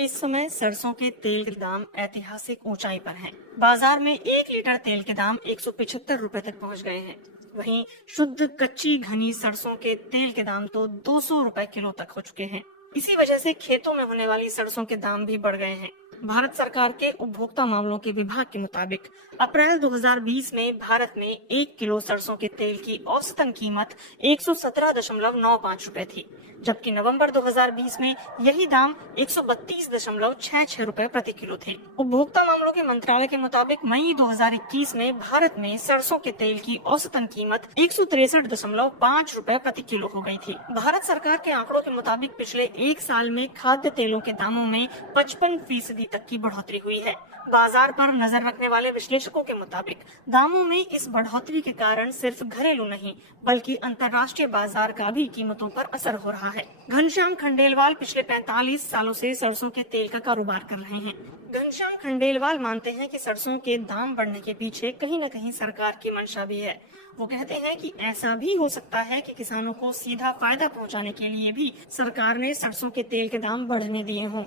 इस समय सरसों के तेल के दाम ऐतिहासिक ऊंचाई पर हैं। बाजार में 1 लीटर तेल के दाम 175 रुपए तक पहुंच गए हैं। वहीं शुद्ध कच्ची घनी सरसों के तेल के दाम तो 200 रुपए किलो तक हो चुके हैं। इसी वजह से खेतों में होने वाली सरसों के दाम भी बढ़ गए हैं। भारत सरकार के उपभोक्ता मामलों के विभाग के मुताबिक अप्रैल 2020 में भारत में 1 किलो सरसों के तेल की औसतन कीमत 117.95 रुपए थी, जबकि नवंबर 2020 में यही दाम 132.66 रुपए प्रति किलो थे। उपभोक्ता मामलों के मंत्रालय के मुताबिक मई 2021 में भारत में सरसों के तेल की औसतन कीमत 163.5 रुपए प्रति किलो हो गई थी। भारत सरकार के आंकड़ों के मुताबिक पिछले 1 साल में खाद्य तेलों के दामों में 55% तक की बढ़ोतरी हुई है। बाजार पर नजर रखने वाले विश्लेषकों के मुताबिक दामों में इस बढ़ोतरी के कारण सिर्फ घरेलू नहीं बल्कि अंतर्राष्ट्रीय बाजार का भी कीमतों पर असर हो रहा है। घनश्याम खंडेलवाल पिछले 45 सालों से सरसों के तेल का कारोबार कर रहे हैं। घनश्याम खंडेलवाल मानते हैं कि सरसों के दाम बढ़ने के पीछे कहीं न कहीं सरकार की मंशा भी है। वो कहते हैं कि ऐसा भी हो सकता है कि किसानों को सीधा फायदा पहुंचाने के लिए भी सरकार ने सरसों के तेल के दाम बढ़ने दिए हों।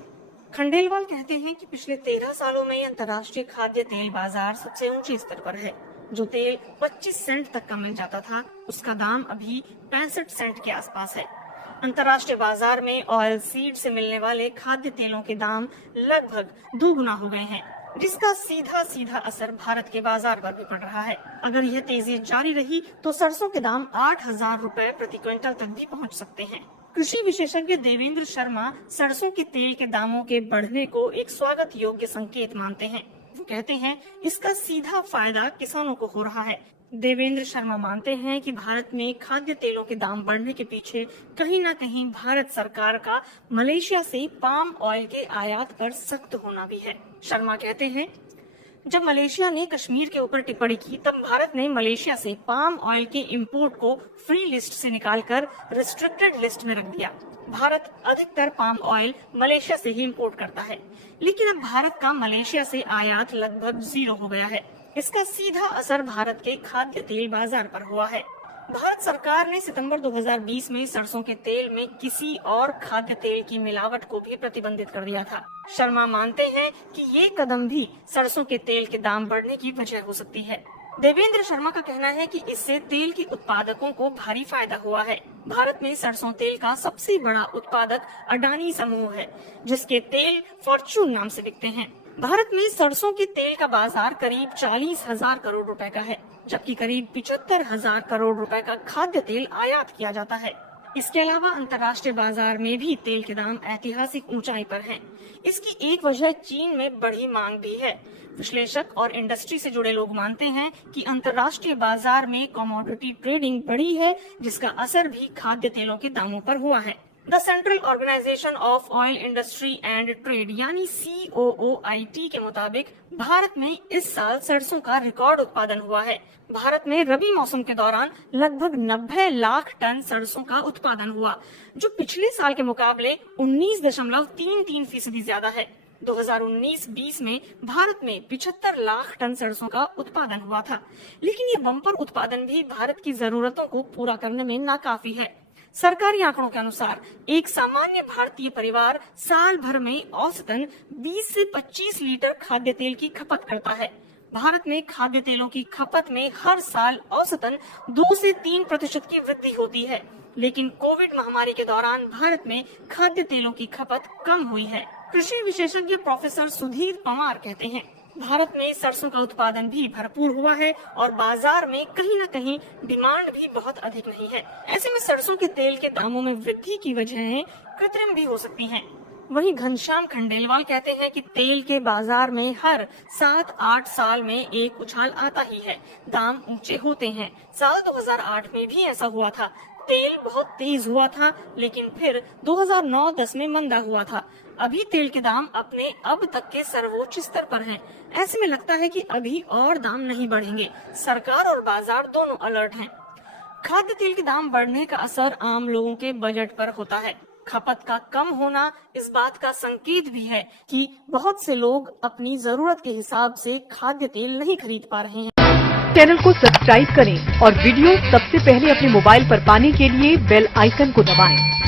खंडेलवाल कहते हैं कि पिछले 13 सालों में अंतर्राष्ट्रीय खाद्य तेल बाजार सबसे ऊंचे स्तर पर है। जो तेल 25 सेंट तक का मिल जाता था, उसका दाम अभी 65 सेंट के आसपास है। अंतर्राष्ट्रीय बाजार में ऑयल सीड से मिलने वाले खाद्य तेलों के दाम लगभग 2 गुना हो गए हैं, जिसका सीधा असर भारत के बाजार पर भी पड़ रहा है। अगर यह तेजी जारी रही तो सरसों के दाम 8,000 रुपए प्रति क्विंटल तक भी पहुंच सकते हैं। कृषि विशेषज्ञ देवेंद्र शर्मा सरसों के तेल के दामों के बढ़ने को एक स्वागत योग्य संकेत मानते हैं। वो कहते हैं इसका सीधा फायदा किसानों को हो रहा है। देवेंद्र शर्मा मानते हैं कि भारत में खाद्य तेलों के दाम बढ़ने के पीछे कहीं न कहीं भारत सरकार का मलेशिया से पाम ऑयल के आयात पर सख्त होना भी है। शर्मा कहते हैं जब मलेशिया ने कश्मीर के ऊपर टिप्पणी की तब भारत ने मलेशिया से पाम ऑयल के इंपोर्ट को फ्री लिस्ट से निकालकर रिस्ट्रिक्टेड लिस्ट में रख दिया। भारत अधिकतर पाम ऑयल मलेशिया से ही इंपोर्ट करता है, लेकिन अब भारत का मलेशिया से आयात लगभग 0 हो गया है। इसका सीधा असर भारत के खाद्य तेल बाजार पर हुआ है। भारत सरकार ने सितंबर 2020 में सरसों के तेल में किसी और खाद्य तेल की मिलावट को भी प्रतिबंधित कर दिया था। शर्मा मानते हैं कि ये कदम भी सरसों के तेल के दाम बढ़ने की वजह हो सकती है। देवेंद्र शर्मा का कहना है कि इससे तेल के उत्पादकों को भारी फायदा हुआ है। भारत में सरसों तेल का सबसे बड़ा उत्पादक अडानी समूह है, जिसके तेल फॉर्च्यून नाम से बिकते हैं। भारत में सरसों के तेल का बाजार करीब 40,000 करोड़ रुपए का है, जबकि करीब 75,000 करोड़ रुपए का खाद्य तेल आयात किया जाता है। इसके अलावा अंतर्राष्ट्रीय बाजार में भी तेल के दाम ऐतिहासिक ऊंचाई पर हैं। इसकी एक वजह चीन में बढ़ी मांग भी है। विश्लेषक और इंडस्ट्री से जुड़े लोग मानते हैं कि अंतर्राष्ट्रीय बाजार में कमोडिटी ट्रेडिंग बढ़ी है, जिसका असर भी खाद्य तेलों के दामों पर हुआ है। The central organisation of oil industry and trade यानी COOIT के मुताबिक भारत में इस साल सरसों का रिकॉर्ड उत्पादन हुआ है। भारत में रबी मौसम के दौरान लगभग 90 लाख टन सरसों का उत्पादन हुआ, जो पिछले साल के मुकाबले 19.33% ज्यादा है। 2019-20 में भारत में 75 लाख टन सरसों का उत्पादन हुआ था, लेकिन ये बम्पर उत्पादन भी भारत की जरूरतों को पूरा करने में नाकाफी है। सरकारी आंकड़ों के अनुसार एक सामान्य भारतीय परिवार साल भर में औसतन 20 से 25 लीटर खाद्य तेल की खपत करता है। भारत में खाद्य तेलों की खपत में हर साल औसतन 2 से 3% की वृद्धि होती है, लेकिन कोविड महामारी के दौरान भारत में खाद्य तेलों की खपत कम हुई है। कृषि विशेषज्ञ प्रोफेसर सुधीर पवार कहते हैं भारत में सरसों का उत्पादन भी भरपूर हुआ है और बाजार में कहीं न कहीं डिमांड भी बहुत अधिक नहीं है। ऐसे में सरसों के तेल के दामों में वृद्धि की वजहें कृत्रिम भी हो सकती हैं। वहीं घनश्याम खंडेलवाल कहते हैं कि तेल के बाजार में हर 7-8 साल में एक उछाल आता ही है, दाम ऊंचे होते हैं। साल 2008 में भी ऐसा हुआ था। तेल बहुत तेज हुआ था, लेकिन फिर 2009-10 में मंदा हुआ था। अभी तेल के दाम अपने अब तक के सर्वोच्च स्तर पर हैं। ऐसे में लगता है कि अभी और दाम नहीं बढ़ेंगे। सरकार और बाजार दोनों अलर्ट हैं। खाद्य तेल के दाम बढ़ने का असर आम लोगों के बजट पर होता है। खपत का कम होना इस बात का संकेत भी है कि बहुत से लोग अपनी जरूरत के हिसाब से खाद्य तेल नहीं खरीद पा रहे हैं। चैनल को सब्सक्राइब करें और वीडियो सबसे पहले अपने मोबाइल पर पाने के लिए बेल आइकन को दबाएं।